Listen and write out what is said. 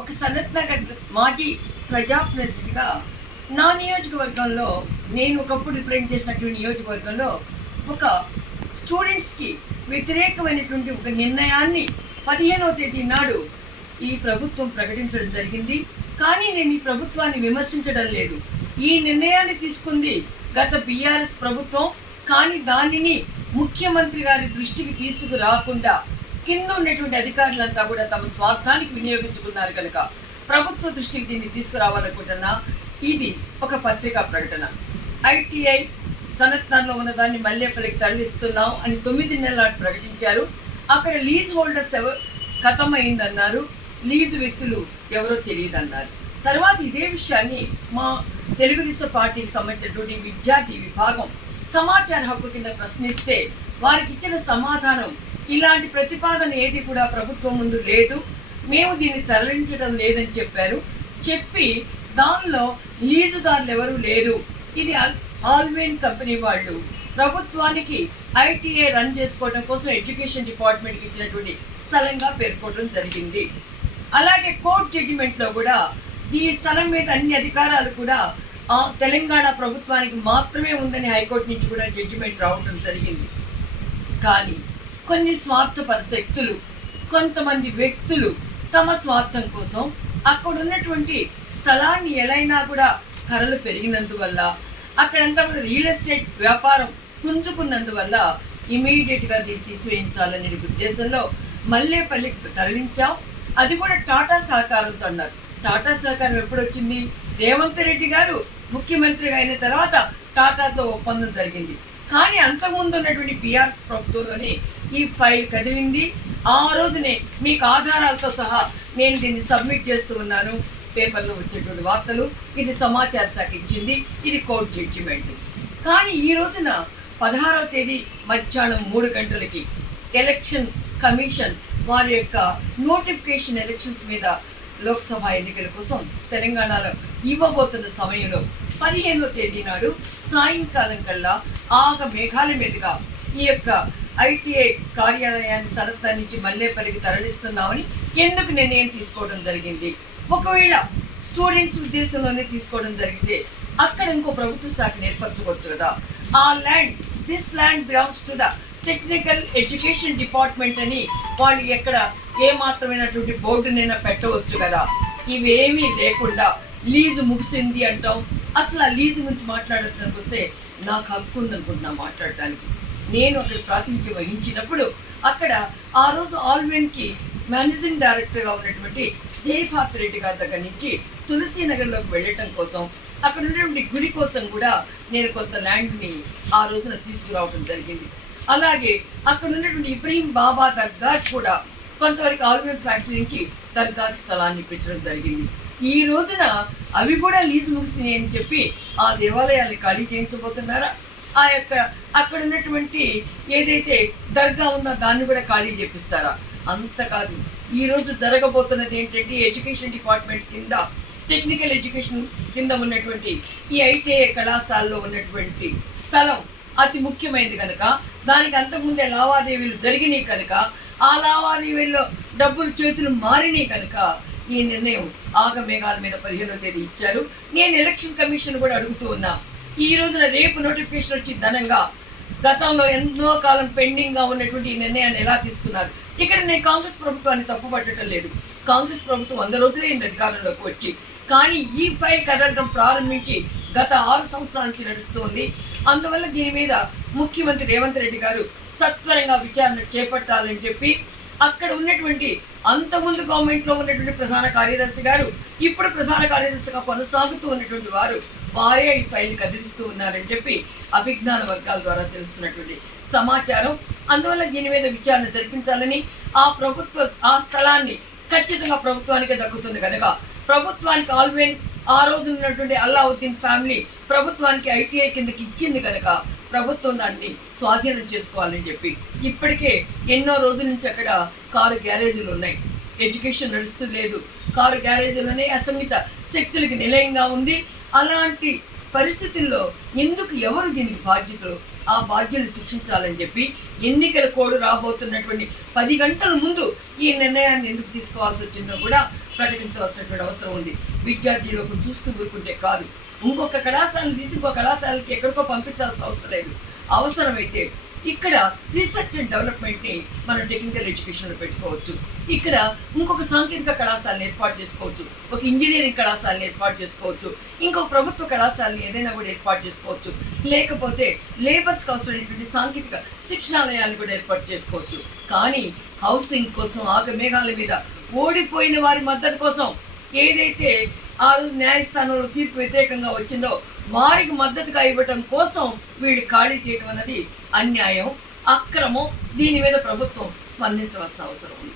ఒక సనత్ నగర్ మాజీ ప్రజాప్రతినిధిగా నా నియోజకవర్గంలో నేను ఒకప్పుడు రిప్రజెంట్ చేసినటువంటి నియోజకవర్గంలో ఒక స్టూడెంట్స్కి వ్యతిరేకమైనటువంటి ఒక నిర్ణయాన్ని పదిహేనవ తేదీ నాడు ఈ ప్రభుత్వం ప్రకటించడం జరిగింది. కానీ నేను ఈ ప్రభుత్వాన్ని విమర్శించడం లేదు. ఈ నిర్ణయాన్ని తీసుకుంది గత బీఆర్ఎస్ ప్రభుత్వం. కానీ దానిని ముఖ్యమంత్రి గారి దృష్టికి తీసుకురాకుండా కింద ఉన్నటువంటి అధికారులంతా కూడా తమ స్వార్థానికి వినియోగించుకున్నారు కనుక ప్రభుత్వ దృష్టికి దీన్ని తీసుకురావాలనుకుంటున్నా. ఇది ఒక పత్రికా ప్రకటన. ఐటీఐ సనత్నార్లో ఉన్న దాన్ని మల్లేపల్లికి తరలిస్తున్నాం అని తొమ్మిది నెలల ప్రకటించారు. అక్కడ లీజ్ హోల్డర్స్ ఎవరు ఖతమైందన్నారు లీజు వ్యక్తులు ఎవరో తెలియదన్నారు. తర్వాత ఇదే విషయాన్ని మా తెలుగుదేశం పార్టీకి సంబంధించినటువంటి విద్యార్థి విభాగం సమాచార హక్కు కింద ప్రశ్నిస్తే వారికి ఇచ్చిన సమాధానం ఇలాంటి ప్రతిపాదన ఏది కూడా ప్రభుత్వం ముందు లేదు. మేము దీన్ని తరలించడం లేదని చెప్పారు. చెప్పి దానిలో లీజుదారులు ఎవరు లేరు. ఇది ఆల్- ఆల్వేన్ కంపెనీ వాళ్ళు. ప్రభుత్వానికి ఐటీఐ రన్ చేసుకోవడం కోసం ఎడ్యుకేషన్ డిపార్ట్మెంట్కి ఇచ్చినటువంటి స్థలంగా పేర్కొనడం జరిగింది. అలాగే కోర్ట్ జడ్జిమెంట్లో కూడా ఈ స్థలం మీద అన్ని అధికారాలు కూడా ఆ తెలంగాణ ప్రభుత్వానికి మాత్రమే ఉందని హైకోర్టు నుంచి కూడా జడ్జిమెంట్ రావడం జరిగింది. కానీ కొన్ని స్వార్థపర శక్తులు కొంతమంది వ్యక్తులు తమ స్వార్థం కోసం అక్కడ ఉన్నటువంటి స్థలాన్ని ఎలైనా కూడా ధరలు పెరిగినందువల్ల అక్కడంతా కూడా రియల్ ఎస్టేట్ వ్యాపారం పుంజుకున్నందువల్ల ఇమీడియట్గా దీన్ని తీసివేయించాలనే ఉద్దేశంలో మల్లేపల్లికి తరలించాం. అది కూడా టాటా సహకారంతో అన్నారు. టాటా సహకారం ఎప్పుడు వచ్చింది రేవంత్ రెడ్డి గారు ముఖ్యమంత్రిగా అయిన తర్వాత టాటాతో ఒప్పందం జరిగింది. కానీ అంతకుముందు ఉన్నటువంటి బీఆర్ఎస్ ప్రభుత్వంలోనే ఈ ఫైల్ కదిలింది. ఆ రోజునే మీకు ఆధారాలతో సహా నేను దీన్ని సబ్మిట్ చేస్తూ ఉన్నాను. పేపర్లో వచ్చేటువంటి వార్తలు ఇది సమాచార శాఖ ఇచ్చింది ఇది కోర్టు జడ్జిమెంట్. కానీ ఈ రోజున పదహారవ తేదీ మధ్యాహ్నం మూడు గంటలకి ఎలక్షన్ కమిషన్ వారి యొక్క నోటిఫికేషన్ ఎలక్షన్స్ మీద లోక్సభ ఎన్నికల కోసం తెలంగాణలో ఇవ్వబోతున్న సమయంలో పదిహేనో తేదీ నాడు సాయంకాలం కల్లా ఆగ మేఘాల మీదుగా ఈ యొక్క ఐటీఐ కార్యాలయాన్ని సరత్తా నుంచి మల్లేపల్లికి తరలిస్తున్నామని ఎందుకు నిర్ణయం తీసుకోవడం జరిగింది? ఒకవేళ స్టూడెంట్స్ ఉద్దేశంలోనే తీసుకోవడం జరిగితే అక్కడ ఇంకో ప్రభుత్వ శాఖను ఏర్పరచుకోవచ్చు కదా. ఆ land this land belongs to the technical education department అని వాళ్ళు ఎక్కడ ఏ మాత్రమైనటువంటి బోర్డునైనా పెట్టవచ్చు కదా. ఇవేమీ లేకుండా లీజు ముగిసింది అంటాం అసలు ఆ లీజు గురించి మాట్లాడటానికి వస్తే నాకు హక్కు ఉందనుకుంటున్నా మాట్లాడటానికి. నేను అక్కడ ప్రాతినిధ్యం వహించినప్పుడు అక్కడ ఆ రోజు ఆల్మెన్కి మేనేజింగ్ డైరెక్టర్గా ఉన్నటువంటి జయభారత్ రెడ్డి గారి దగ్గర నుంచి తులసీనగర్లోకి వెళ్ళటం కోసం అక్కడ ఉన్నటువంటి గుడి కోసం కూడా నేను కొంత ల్యాండ్ని ఆ రోజున తీసుకురావడం జరిగింది. అలాగే అక్కడ ఉన్నటువంటి ఇబ్రహీం బాబా దర్గా కూడా కొంతవరకు ఆల్వెన్ ఫ్యాక్టరీ నుంచి దర్గాకి స్థలాన్ని ఇప్పించడం జరిగింది. ఈ రోజున అవి కూడా లీజు ముగిసినాయి అని చెప్పి ఆ దేవాలయాన్ని ఖాళీ చేయించబోతున్నారా? ఆ యొక్క అక్కడ ఉన్నటువంటి ఏదైతే దర్గా ఉందో దాన్ని కూడా ఖాళీ చేపిస్తారా? అంత కాదు. ఈ రోజు జరగబోతున్నది ఏంటంటే ఎడ్యుకేషన్ డిపార్ట్మెంట్ కింద టెక్నికల్ ఎడ్యుకేషన్ కింద ఉన్నటువంటి ఈ ఐటీఐ కళాశాలలో ఉన్నటువంటి స్థలం అతి ముఖ్యమైనది కనుక. దానికి అంతకుముందే లావాదేవీలు జరిగినాయి కనుక ఆ లావాదేవీల్లో డబ్బులు చేతులు మారినాయి కనుక ఈ నిర్ణయం ఆగమేఘాల మీద పదిహేనో తేదీ ఇచ్చారు. నేను ఎలక్షన్ కమిషన్ కూడా అడుగుతూ ఉన్నా. ఈ రోజున రేపు నోటిఫికేషన్ వచ్చి ధనంగా గతంలో ఎంతో కాలం పెండింగ్గా ఉన్నటువంటి ఈ నిర్ణయాన్ని ఎలా తీసుకున్నారు? ఇక్కడ నేను కాంగ్రెస్ ప్రభుత్వాన్ని తప్పుపట్టడం లేదు. కాంగ్రెస్ ప్రభుత్వం వంద రోజులైంది అధికారంలోకి వచ్చి కానీ ఈ ఫైల్ కదలడం ప్రారంభించి గత ఆరు సంవత్సరాల నుంచి నడుస్తోంది. అందువల్ల దీని మీద ముఖ్యమంత్రి రేవంత్ రెడ్డి గారు సత్వరంగా విచారణ చేపట్టాలని చెప్పి అక్కడ ఉన్నటువంటి అంతకుముందు గవర్నమెంట్లో ఉన్నటువంటి ప్రధాన కార్యదర్శి గారు ఇప్పుడు ప్రధాన కార్యదర్శిగా కొనసాగుతూ ఉన్నటువంటి వారు వారే ఈ ఫైల్ కదిలిస్తూ ఉన్నారని చెప్పి అభిజ్ఞాన వర్గాల ద్వారా తెలుస్తున్నటువంటి సమాచారం. అందువల్ల దీని మీద విచారణ జరిపించాలని ఆ ప్రభుత్వ ఆ స్థలాన్ని ఖచ్చితంగా ప్రభుత్వానికే దక్కుతుంది కనుక ప్రభుత్వానికి ఆల్వేన్ ఆ రోజు ఉన్నటువంటి అల్లావుద్దీన్ ఫ్యామిలీ ప్రభుత్వానికి ఐటీఐ కిందకి ఇచ్చింది కనుక ప్రభుత్వం దాన్ని స్వాధీనం చేసుకోవాలని చెప్పి ఇప్పటికే ఎన్నో రోజుల నుంచి అక్కడ కారు గ్యారేజీలు ఉన్నాయి. ఎడ్యుకేషన్ నడుస్తూ లేదు. కారు గ్యారేజీలోనే అసంగిత శక్తులకి నిలయంగా ఉంది. అలాంటి పరిస్థితుల్లో ఎందుకు ఎవరు దీనికి బాధ్యతలు? ఆ బాధ్యులు శిక్షించాలని చెప్పి ఎన్నికల కోడ్ రాబోతున్నటువంటి పది గంటల ముందు ఈ నిర్ణయాన్ని ఎందుకు తీసుకోవాల్సి వచ్చిందో కూడా ప్రకటించవలసినటువంటి అవసరం ఉంది. విద్యార్థులకు చూస్తూ ఊరుకుంటే కాదు. ఇంకొక కళాశాలను తీసి ఇంకో కళాశాలకి ఎక్కడికో పంపించాల్సిన అవసరం లేదు. అవసరమైతే ఇక్కడ రీసెర్చ్ అండ్ డెవలప్మెంట్ని మనం టెక్నికల్ ఎడ్యుకేషన్లో పెట్టుకోవచ్చు. ఇక్కడ ఇంకొక సాంకేతిక కళాశాలను ఏర్పాటు చేసుకోవచ్చు. ఒక ఇంజనీరింగ్ కళాశాలను ఏర్పాటు చేసుకోవచ్చు. ఇంకో ప్రభుత్వ కళాశాలని ఏదైనా కూడా ఏర్పాటు చేసుకోవచ్చు. లేకపోతే లేబర్స్కి అవసరమైనటువంటి సాంకేతిక శిక్షణాలయాన్ని కూడా ఏర్పాటు చేసుకోవచ్చు. కానీ హౌసింగ్ కోసం ఆగమేఘాల మీద ఓడిపోయిన వారి మద్దతు కోసం ఏదైతే ఆ రోజు న్యాయస్థానంలో తీర్పు వ్యతిరేకంగా వచ్చిందో వారికి మద్దతుగా ఇవ్వటం కోసం వీళ్ళు ఖాళీ చేయడం అన్నది అన్యాయం అక్రమం దీని మీద ప్రభుత్వం స్పందించవలసిన అవసరం ఉంది.